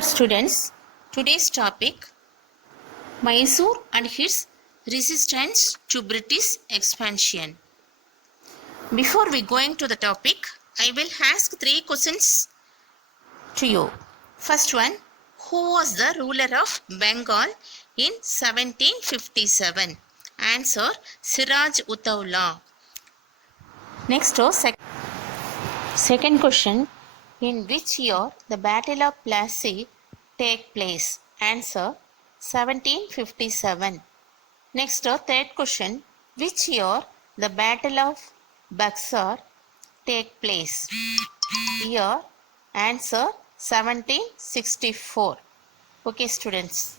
Dear students, today's topic Mysore and its resistance to British expansion. Before we going to the topic, I will ask three questions to you. First one, who was the ruler of Bengal in 1757? Answer, Siraj Uttaula. Next, second question, in which year the Battle of Plassey take place? Answer, 1757. Next, third question, which year the Battle of Buxar take place? Year, answer, 1764. Okay, students.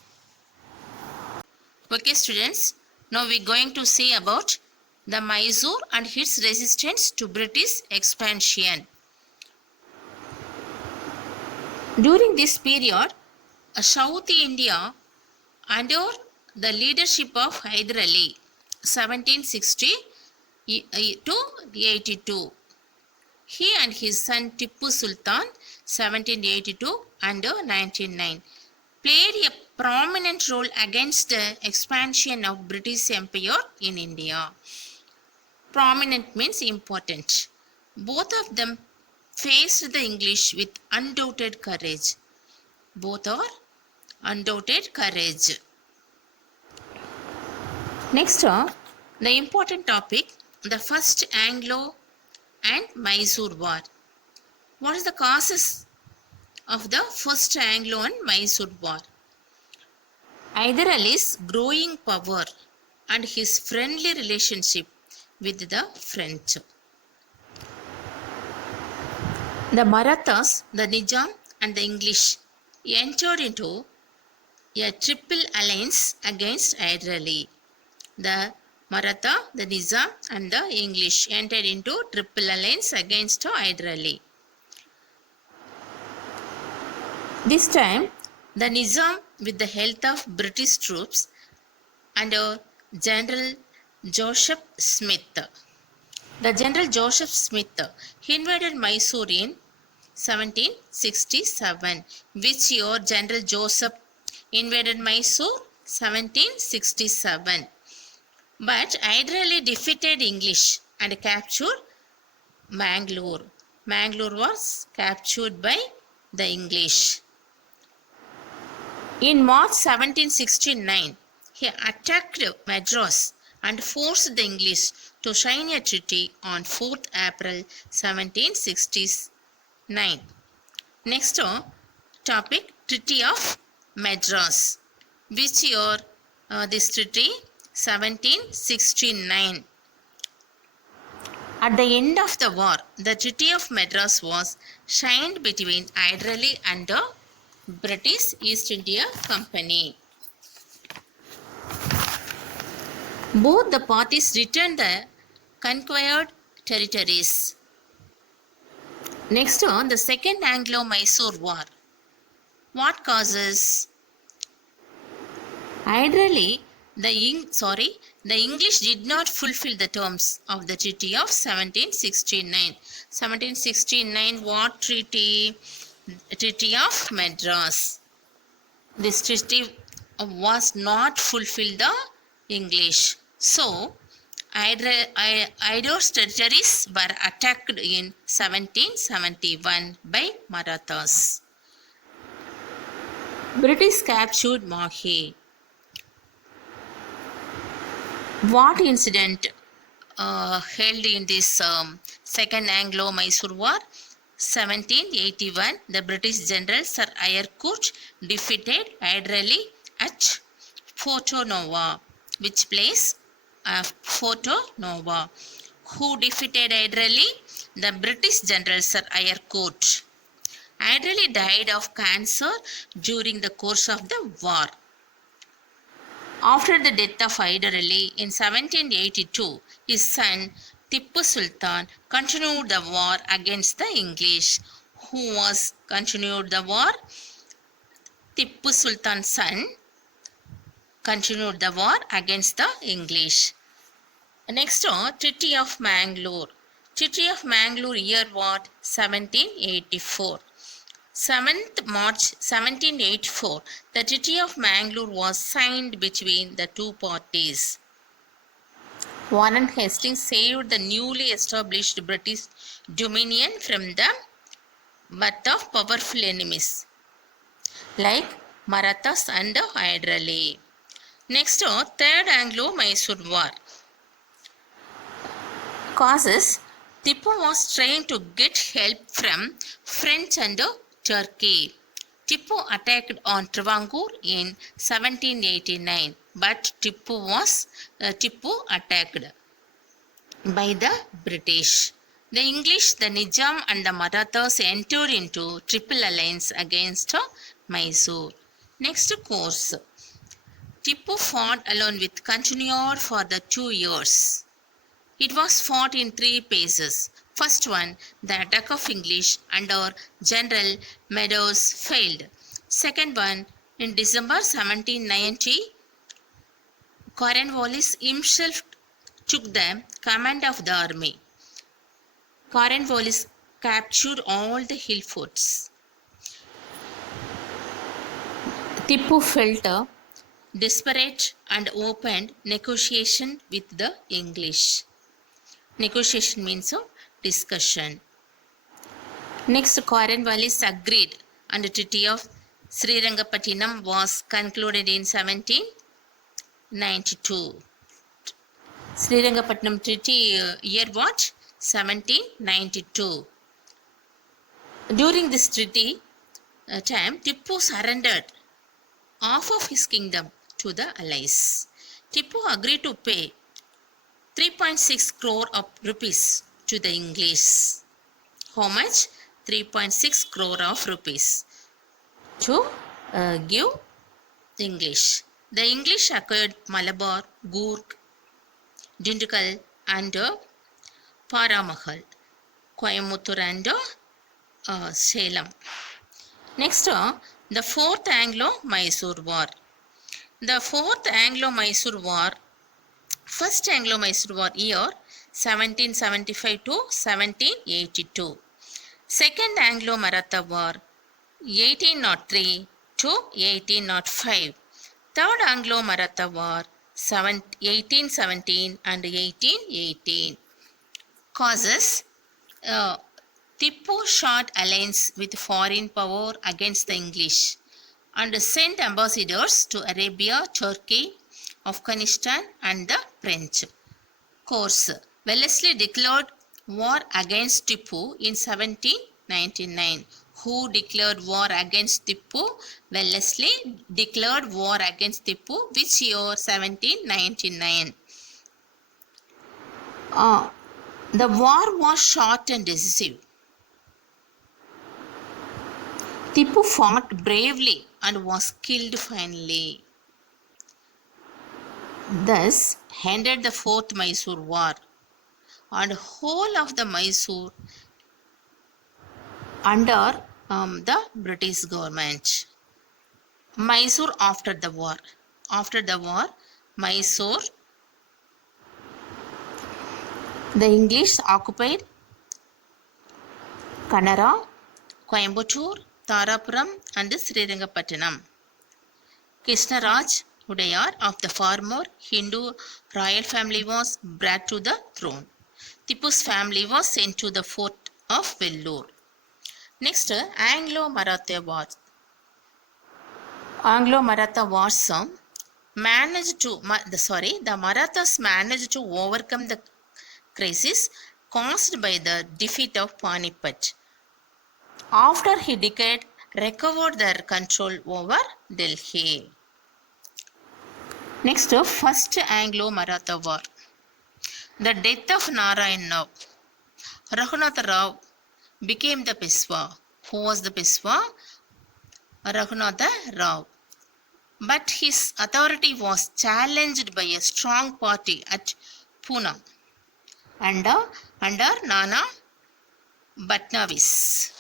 Now we are going to see about the Mysore and its resistance to British expansion. During this period, South India, under the leadership of Hyder Ali, 1760 to 82, he and his son Tippu Sultan, 1782 and 1909, played a prominent role against the expansion of British Empire in India. Prominent means important. Both of them faced the English with undoubted courage. Both are undoubted courage. Next, the important topic, the First Anglo and Mysore War. What is the causes of the First Anglo and Mysore War? Hyder Ali's growing power and his friendly relationship with the French. The Marathas, the Nizam and the English entered into a triple alliance against Hyder Ali. The Maratha, the Nizam and the English entered into triple alliance against Hyder Ali. This time, the Nizam, with the help of British troops under General Joseph Smith. The General Joseph Smith invaded Mysore in 1767. Which year General Joseph invaded Mysore? 1767. But Hyder Ali defeated English and captured Mangalore. Mangalore was captured by the English. In March 1769, he attacked Madras and forced the English to sign a treaty on 4th April 1769. Next topic, Treaty of Madras. Which year this treaty? 1769. At the end of the war, the Treaty of Madras was signed between Hyder Ali and the British East India Company. Both the parties returned the conquered territories. Next on the Second Anglo-Mysore War. What causes? Hyder Ali, the English did not fulfill the terms of the Treaty of 1769. 1769 what treaty? Treaty of Madras. This treaty was not fulfilled the English. So, Hyder's territories were attacked in 1771 by Marathas. British captured Mahe. What incident held in this Second Anglo-Mysore War? 1781, the British General Sir Eyre Coote defeated Hyder Ali at Porto Novo. Which place? Porto Novo. Who defeated Hyder Ali? The British General Sir Eyre Coote. Hyder Ali died of cancer during the course of the war. After the death of Hyder Ali in 1782, his son Tippu Sultan continued the war against the English. Who was continued the war? Tippu Sultan's son continued the war against the English. Next, Treaty of Mangalore. Treaty of Mangalore year what? 1784. 7th March 1784, the Treaty of Mangalore was signed between the two parties. Warren Hastings saved the newly established British Dominion from the butt of powerful enemies like Marathas and Hyderali. Next, Third Anglo-Mysore War. Causes: Tipu was trying to get help from French and Turkey. Tipu attacked on Travancore in 1789, but Tipu attacked by the British. The English, the Nizam and the Marathas entered into triple alliance against Mysore. Next course. Tipu fought alone with continued for the 2 years. It was fought in 3 phases. First one, the attack of English under General Meadows failed. Second one, in December 1790, Cornwallis himself took the command of the army. Cornwallis captured all the hill forts. Tipu felt desperate and opened negotiation with the English. Negotiation means discussion. Next, Cornwallis agreed and the Treaty of Srirangapattinam was concluded in 1792. Srirangapattinam Treaty year what? 1792. During this treaty time, Tipu surrendered half of his kingdom to the allies. Tipu agreed to pay 3.6 crore of rupees to the English. How much? 3.6 crore of rupees to give English. The English acquired Malabar, Gurk, Dindigul and Paramahal, Coimbatore and Salem. Next, the Fourth Anglo-Mysore War. The Fourth Anglo-Mysore War, First Anglo-Mysore War year 1775 to 1782. Second Anglo-Maratha War 1803 to 1805. Third Anglo-Maratha War 1817 and 1818. Causes: Tipu sought alliance with foreign power against the English and sent ambassadors to Arabia, Turkey, Afghanistan and the French. Course: Wellesley declared war against Tipu in 1799. Who declared war against Tipu? Wellesley declared war against Tipu. Which year? 1799. The war was short and decisive. Tipu fought bravely and was killed finally. Thus ended the Fourth Mysore War, and whole of the Mysore under the British government. Mysore after the war. After the war, Mysore, the English occupied Kannara, Coimbatore, Tarapuram and Srirangapattinam. Krishnaraj Udayar of the former Hindu royal family was brought to the throne. Tipu's family was sent to the fort of Vellore. Next, Anglo-Maratha Wars. Anglo-Maratha Wars the Marathas managed to overcome the crisis caused by the defeat of Panipat. After he decade, recovered their control over Delhi. Next, First Anglo-Maratha War. The death of Narayan Rao. Raghunath Rao became the Peshwa. Who was the Peshwa? Raghunath Rao. But his authority was challenged by a strong party at Pune under Nana Bhatnavis.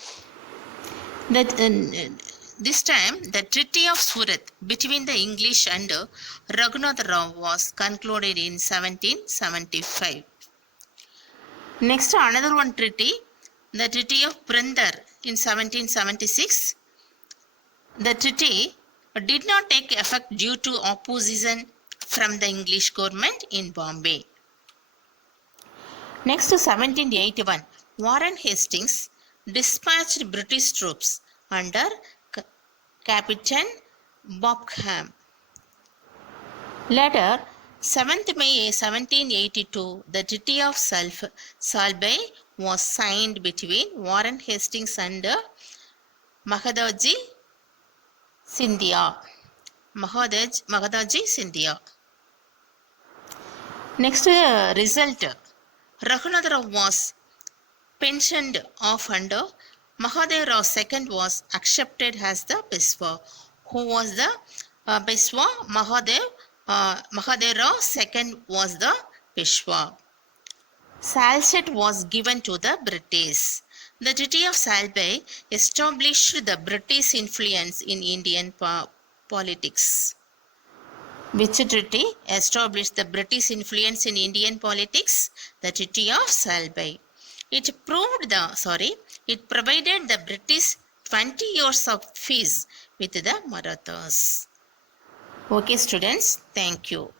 This time, the Treaty of Surat between the English and Raghunath Rao was concluded in 1775. Next, another one treaty, the Treaty of Purandar in 1776. The treaty did not take effect due to opposition from the English government in Bombay. Next to 1781, Warren Hastings dispatched British troops under Captain Bobham. Later, 7th May 1782, the Treaty of Salbay was signed between Warren Hastings and Mahadaji Scindia. Next result, Raghunath Rao was pensioned off and Mahadev Rao II was accepted as the Peshwa. Who was the Peshwa? Mahadev Rao II was the Peshwa. Salsette was given to the British. The Treaty of Salbay established the British influence in Indian politics. Which treaty established the British influence in Indian politics? The Treaty of Salbay. It provided the British 20 years of peace with the Marathas. Okay, students, thank you.